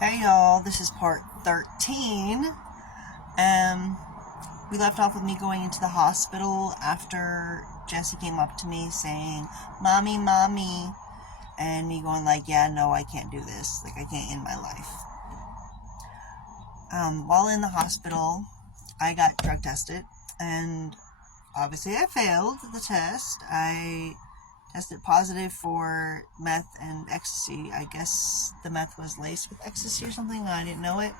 Hey y'all, this is part 13. We left off with me going into the hospital after Jesse came up to me saying, "Mommy, mommy," and me going like, "Yeah, no, I can't do this. Like, I can't end my life." While in the hospital, I got drug tested, and obviously I failed the test. I tested positive for meth and ecstasy. I guess the meth was laced with ecstasy or something, and I didn't know it.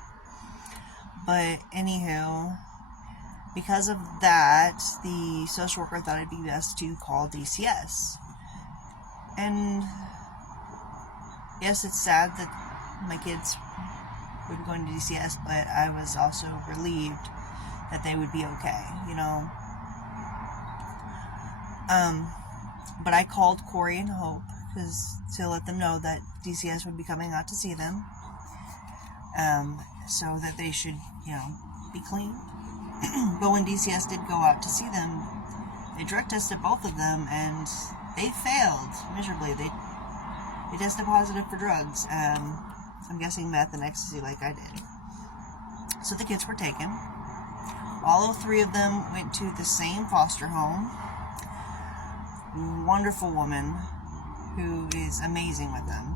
But anywho, because of that, the social worker thought it'd be best to call DCS. And yes, it's sad that my kids would be going to DCS, but I was also relieved that they would be okay. But I called Corey and Hope to let them know that DCS would be coming out to see them, so that they should, be clean. But when DCS did go out to see them, they drug tested both of them, and they failed miserably. They tested positive for drugs. I'm guessing meth and ecstasy, like I did. So the kids were taken. All three of them went to the same foster home. Wonderful woman who is amazing with them.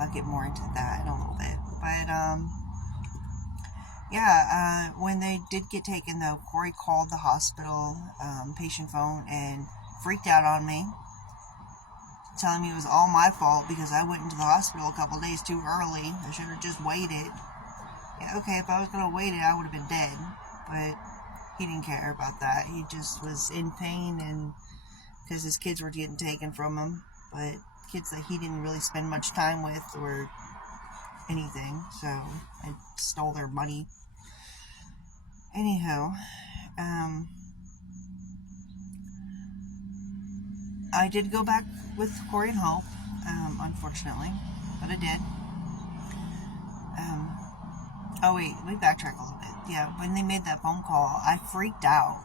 I'll get more into that in a little bit. But when they did get taken, though, Corey called the hospital patient phone and freaked out on me, telling me it was all my fault because I went into the hospital a couple days too early. I should have just waited. Yeah, okay, if I was going to wait it, I would have been dead. But he didn't care about that. He just was in pain, and because his kids were getting taken from him, but kids that he didn't really spend much time with or anything, so I stole their money. Anyhow, I did go back with Corey and Hope, unfortunately, but I did. Let me backtrack a little bit. Yeah, when they made that phone call, I freaked out.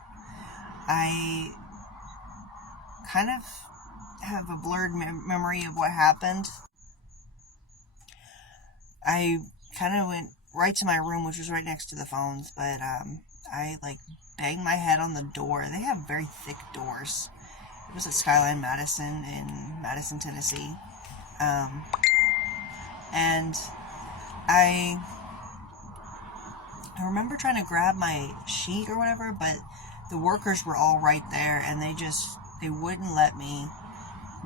I kind of have a blurred memory of what happened. I kind of went right to my room, which was right next to the phones, but I banged my head on the door. They have very thick doors. It was at Skyline Madison in Madison, Tennessee. And I remember trying to grab my sheet or whatever, but the workers were all right there, and they wouldn't let me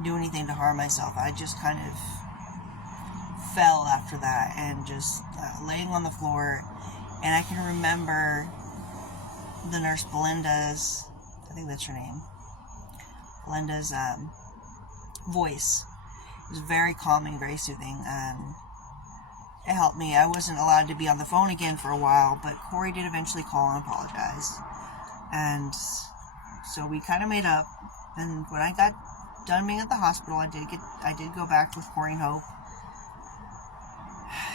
do anything to harm myself. I just kind of fell after that and just laying on the floor. And I can remember the nurse Belinda's, I think that's her name, Belinda's voice. It was very calming, very soothing. It helped me. I wasn't allowed to be on the phone again for a while, but Corey did eventually call and apologize. And so we kind of made up. And when I got done being at the hospital, I did go back with Corey and Hope.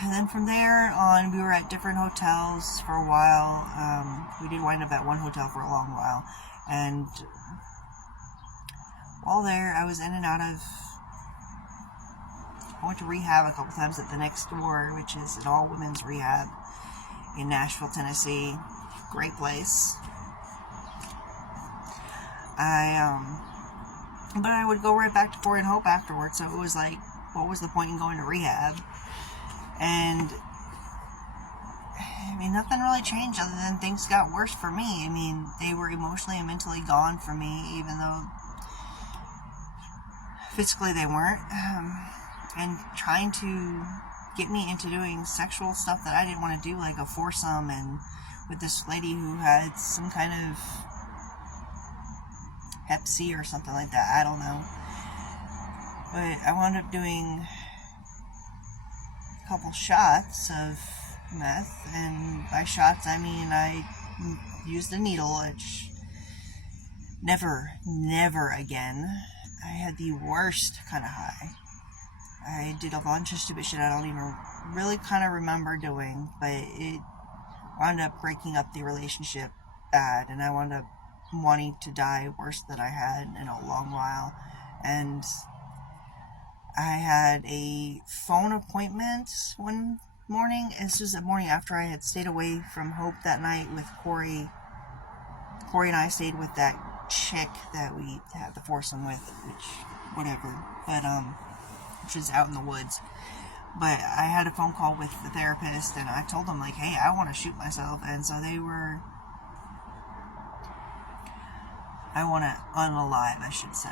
And then from there on, we were at different hotels for a while. We did wind up at one hotel for a long while. And while there, I was in and out of... I went to rehab a couple times at the next door, which is an all-women's rehab in Nashville, Tennessee. Great place. But I would go right back to Corey and Hope afterwards, so it was like, what was the point in going to rehab? And I mean, nothing really changed other than things got worse for me. I mean, they were emotionally and mentally gone for me, even though physically they weren't. And trying to get me into doing sexual stuff that I didn't want to do, like a foursome, and with this lady who had some kind of Hep C or something like that. I don't know. But I wound up doing a couple shots of meth, and by shots I mean I used a needle, which never again. I had the worst kind of high. I did a bunch of stupid shit I don't even really kind of remember doing, but it wound up breaking up the relationship bad, and I wound up wanting to die worse than I had in a long while. And I had a phone appointment one morning. This was the morning after I had stayed away from Hope that night with Corey. Corey and I stayed with that chick that we had the foursome with, whatever, but which is out in the woods. But I had a phone call with the therapist, and I told them, like, hey, I want to shoot myself. And so I want to unalive, I should say.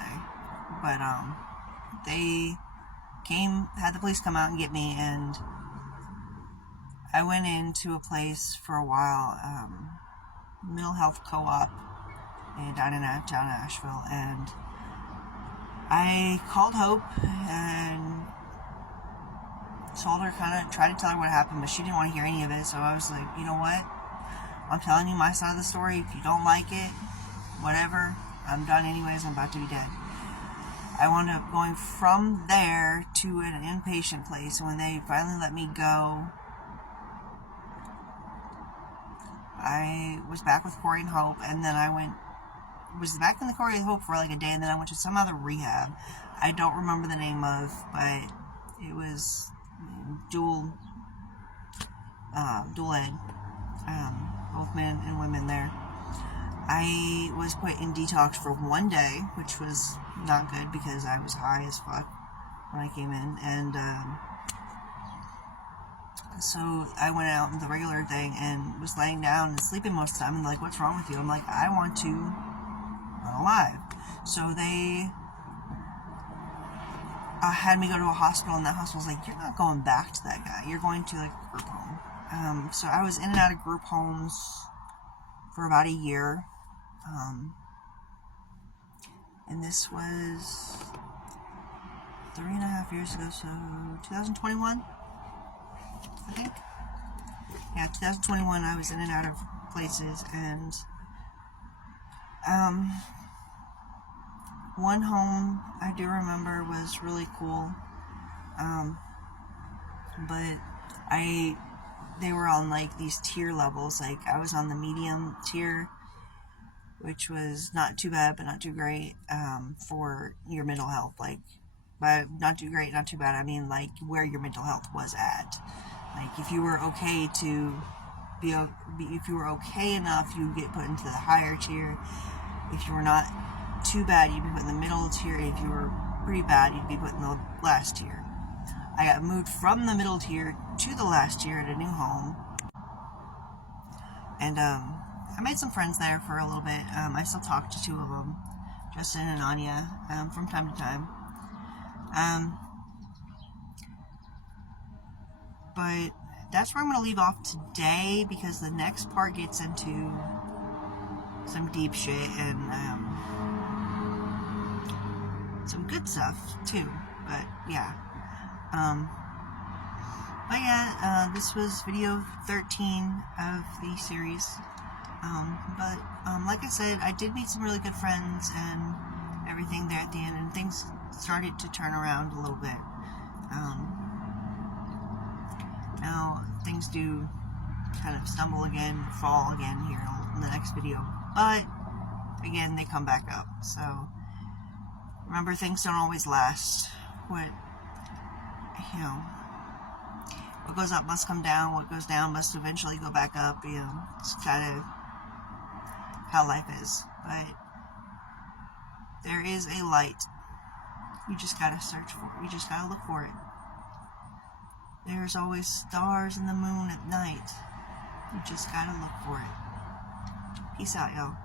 But they had the police come out and get me, and I went into a place for a while, mental health co-op down in Asheville, and I called Hope and tried to tell her what happened, but she didn't want to hear any of it. So I was like, you know what? I'm telling you my side of the story. If you don't like it, whatever. I'm done anyways. I'm about to be dead. I wound up going from there to an inpatient place. And when they finally let me go, I was back with Corey and Hope, and then I was back in the Corey and Hope for like a day, and then I went to some other rehab I don't remember the name of, but it was dual ed, both men and women there. I was put in detox for one day, which was not good because I was high as fuck when I came in, and so I went out in the regular thing and was laying down and sleeping most of the time, and like, what's wrong with you? I'm like, I want to run alive. So they had me go to a hospital, and that hospital's like, you're not going back to that guy, you're going to like a group home. So I was in and out of group homes for about a year, and this was 3.5 years ago, so 2021, I think. Yeah, 2021, I was in and out of places, and one home I do remember was really cool, but they were on like these tier levels. Like, I was on the medium tier, which was not too bad but not too great, for your mental health. Like, by not too great, not too bad, I mean like where your mental health was at. Like, if you were okay if you were okay enough, you'd get put into the higher tier. If you were not too bad, you'd be put in the middle tier. If you were pretty bad, you'd be put in the last tier. I got moved from the middle tier to the last tier at a new home, and I made some friends there for a little bit. I still talk to two of them, Justin and Anya, from time to time. But that's where I'm going to leave off today, because the next part gets into some deep shit and some good stuff too. But yeah. This was video 13 of the series. Like I said, I did meet some really good friends and everything there at the end, and things started to turn around a little bit. Now things do kind of stumble again, fall again here in the next video, but again, they come back up. So remember, things don't always last. What goes up must come down. What goes down must eventually go back up. It's kind of how life is. But there is a light. You just gotta search for it. You just gotta look for it. There's always stars in the moon at night. You just gotta look for it. Peace out, y'all.